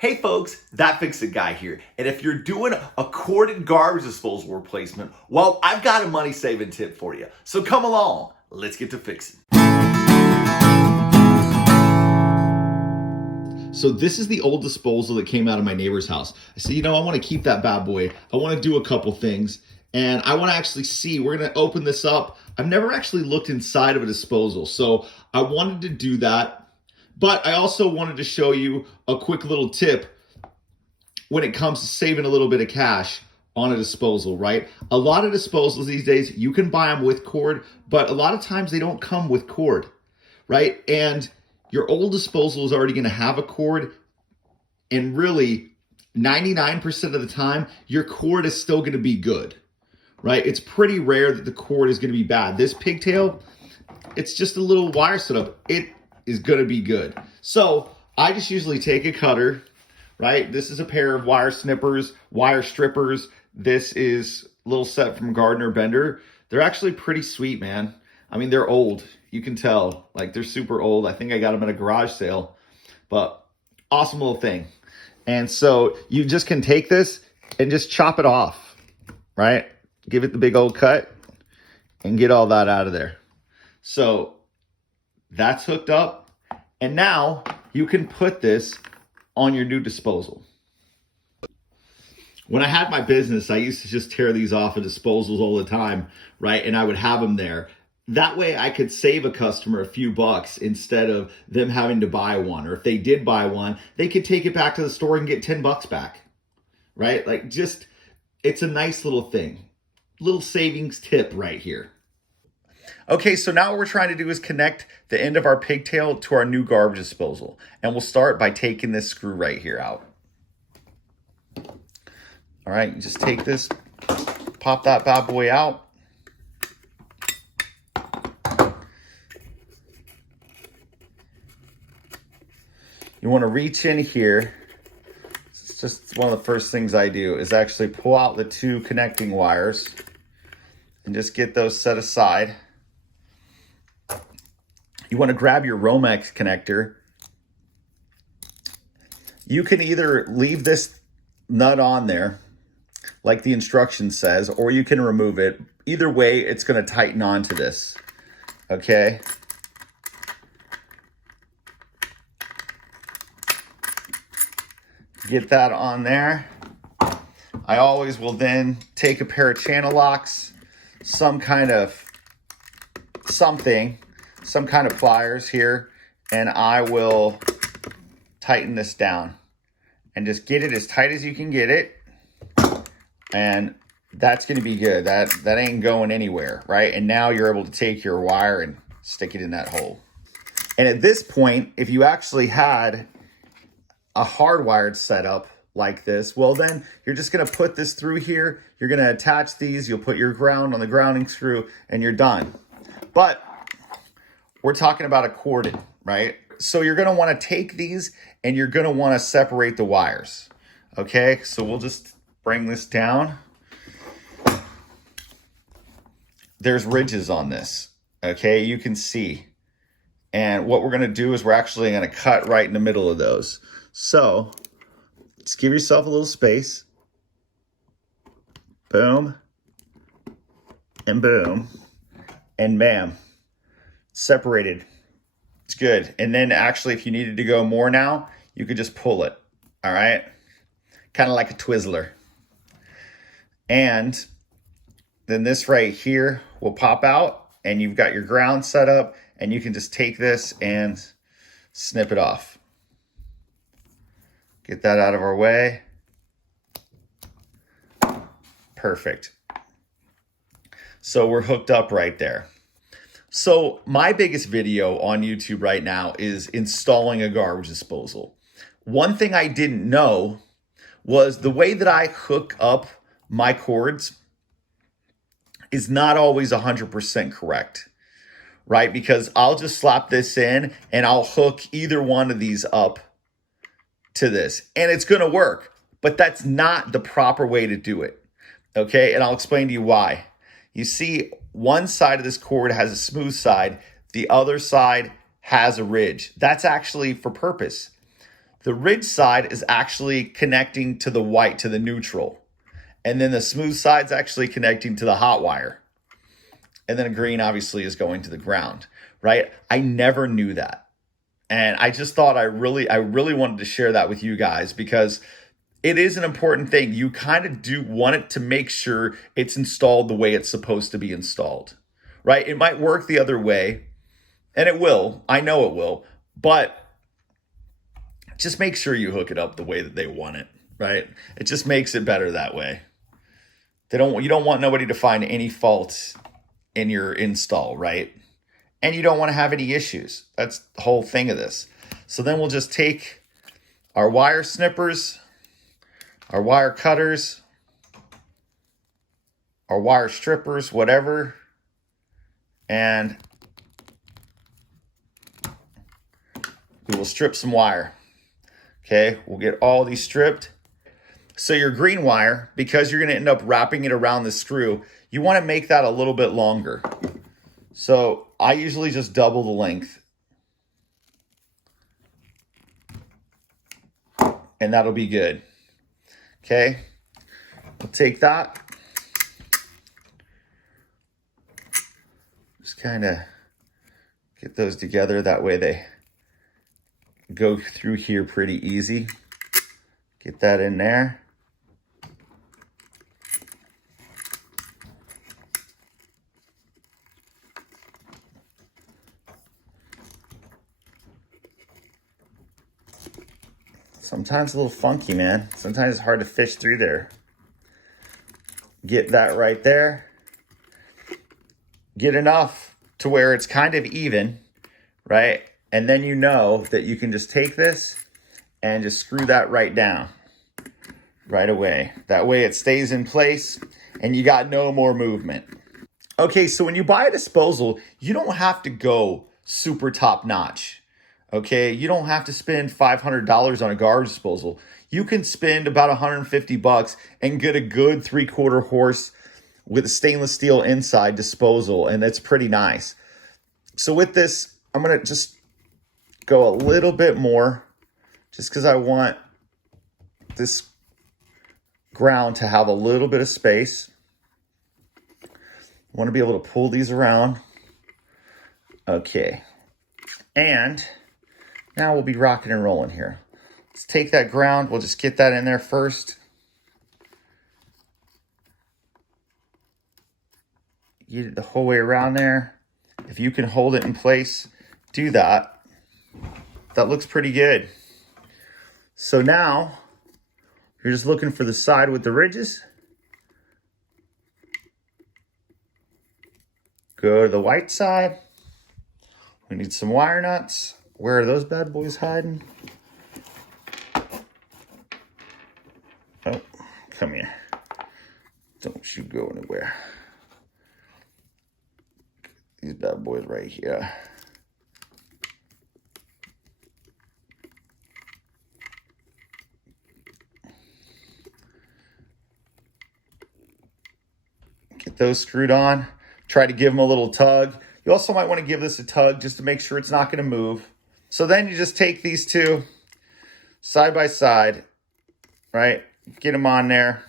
Hey folks, That Fix It Guy here. And if you're doing a corded garbage disposal replacement, well, I've got a money saving tip for you. So come along, let's get to fixing. So this is the old disposal that came out of my neighbor's house. I said, I want to keep that bad boy. I want to do a couple things. And I want to actually see, we're going to open this up. I've never actually looked inside of a disposal. So I wanted to do that. But I also wanted to show you a quick little tip when it comes to saving a little bit of cash on a disposal, right? A lot of disposals these days, you can buy them with cord, but a lot of times they don't come with cord, right? And your old disposal is already going to have a cord, and really 99% of the time, your cord is still going to be good, right? It's pretty rare that the cord is going to be bad. This pigtail, it's just a little wire setup. It is going to be good. So I just usually take a cutter, right? This is a pair of wire snippers, wire strippers. This is a little set from Gardner Bender. They're actually pretty sweet, man. I mean, they're old. You can tell, like, they're super old. I think I got them at a garage sale, but awesome little thing. And so you just can take this and just chop it off, right? Give it the big old cut and get all that out of there. So that's hooked up. And now you can put this on your new disposal. When I had my business, I used to just tear these off of disposals all the time, right? And I would have them there. That way I could save a customer a few bucks instead of them having to buy one. Or if they did buy one, they could take it back to the store and get 10 bucks back, right? Like, just, it's a nice little thing. Little savings tip right here. Okay, so now what we're trying to do is connect the end of our pigtail to our new garbage disposal. And we'll start by taking this screw right here out. All right, you just take this, pop that bad boy out. You want to reach in here. It's just one of the first things I do is actually pull out the two connecting wires and just get those set aside. You want to grab your Romex connector. You can either leave this nut on there, like the instruction says, or you can remove it. Either way, it's going to tighten onto this, okay? Get that on there. I always will then take a pair of channel locks, some kind of pliers here, and I will tighten this down and just get it as tight as you can get it. And that's going to be good. That ain't going anywhere, right? And now you're able to take your wire and stick it in that hole. And at this point, if you actually had a hardwired setup like this, well, then you're just going to put this through here. You're going to attach these. You'll put your ground on the grounding screw and you're done. But we're talking about a corded, right? So you're going to want to take these and you're going to want to separate the wires. Okay, so we'll just bring this down. There's ridges on this, okay? You can see. And what we're going to do is we're actually going to cut right in the middle of those. So just give yourself a little space. Boom. And boom. And bam. Separated. It's good. And then actually, if you needed to go more now, you could just pull it. All right. Kind of like a Twizzler. And then this right here will pop out and you've got your ground set up and you can just take this and snip it off. Get that out of our way. Perfect. So we're hooked up right there. So my biggest video on YouTube right now is installing a garbage disposal. One thing I didn't know was the way that I hook up my cords is not always 100% correct, right? Because I'll just slap this in and I'll hook either one of these up to this and it's going to work, but that's not the proper way to do it. Okay. And I'll explain to you why. You see, one side of this cord has a smooth side. The other side has a ridge. That's actually for purpose. The ridge side is actually connecting to the white, to the neutral. And then the smooth side's actually connecting to the hot wire. And then a green obviously is going to the ground, right? I never knew that. And I just thought I really wanted to share that with you guys because it is an important thing. You kind of do want it to make sure it's installed the way it's supposed to be installed, right? It might work the other way, and it will. I know it will, but just make sure you hook it up the way that they want it, right? It just makes it better that way. You don't want nobody to find any fault in your install, right? And you don't want to have any issues. That's the whole thing of this. So then we'll just take our wire snippers, our wire cutters, our wire strippers, whatever, and we will strip some wire. Okay, we'll get all these stripped. So your green wire, because you're going to end up wrapping it around the screw, you want to make that a little bit longer. So I usually just double the length. And that'll be good. Okay, we'll take that. Just kind of get those together. That way they go through here pretty easy. Get that in there. Sometimes a little funky, man. Sometimes it's hard to fish through there. Get that right there. Get enough to where it's kind of even, right? And then you know that you can just take this and just screw that right down right away. That way it stays in place and you got no more movement. Okay, so when you buy a disposal, you don't have to go super top notch. Okay, you don't have to spend $500 on a garbage disposal. You can spend about $150 and get a good 3/4 horse with a stainless steel inside disposal, and that's pretty nice. So with this, I'm gonna just go a little bit more, just because I want this ground to have a little bit of space. I want to be able to pull these around. Okay, and now we'll be rocking and rolling here. Let's take that ground. We'll just get that in there first. Get it the whole way around there. If you can hold it in place, do that. That looks pretty good. So now, you're just looking for the side with the ridges. Go to the white side. We need some wire nuts. Where are those bad boys hiding? Oh, come here. Don't you go anywhere. These bad boys right here. Get those screwed on. Try to give them a little tug. You also might want to give this a tug just to make sure it's not going to move. So then you just take these two side by side, right? Get them on there.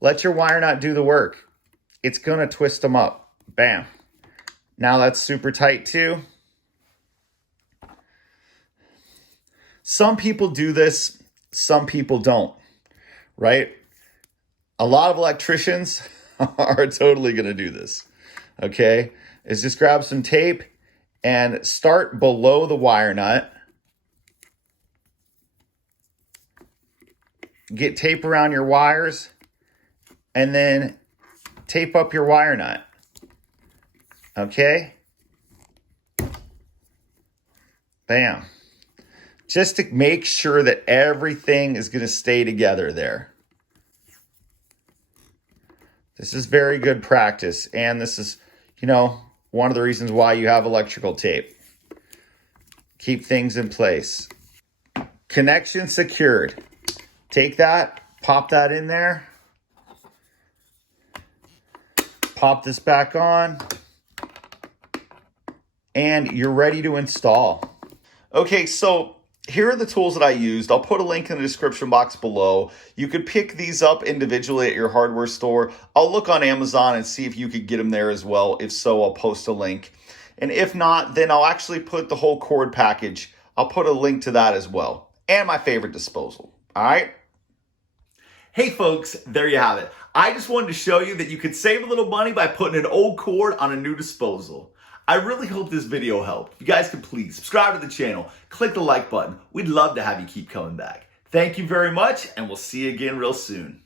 Let your wire nut do the work. It's going to twist them up. Bam. Now that's super tight too. Some people do this, some people don't, right? A lot of electricians are totally going to do this, okay? Is just grab some tape and start below the wire nut. Get tape around your wires and then tape up your wire nut. Okay? Bam. Just to make sure that everything is going to stay together there. This is very good practice, and this is, one of the reasons why you have electrical tape. Keep things in place. Connection secured. Take that, pop that in there. Pop this back on. And you're ready to install. Okay, so here are the tools that I used. I'll put a link in the description box below. You could pick these up individually at your hardware store. I'll look on Amazon and see if you could get them there as well. If so, I'll post a link. And if not, then I'll actually put the whole cord package. I'll put a link to that as well. And my favorite disposal. All right? Hey folks, there you have it. I just wanted to show you that you could save a little money by putting an old cord on a new disposal. I really hope this video helped. If you guys could please subscribe to the channel, click the like button. We'd love to have you keep coming back. Thank you very much, and we'll see you again real soon.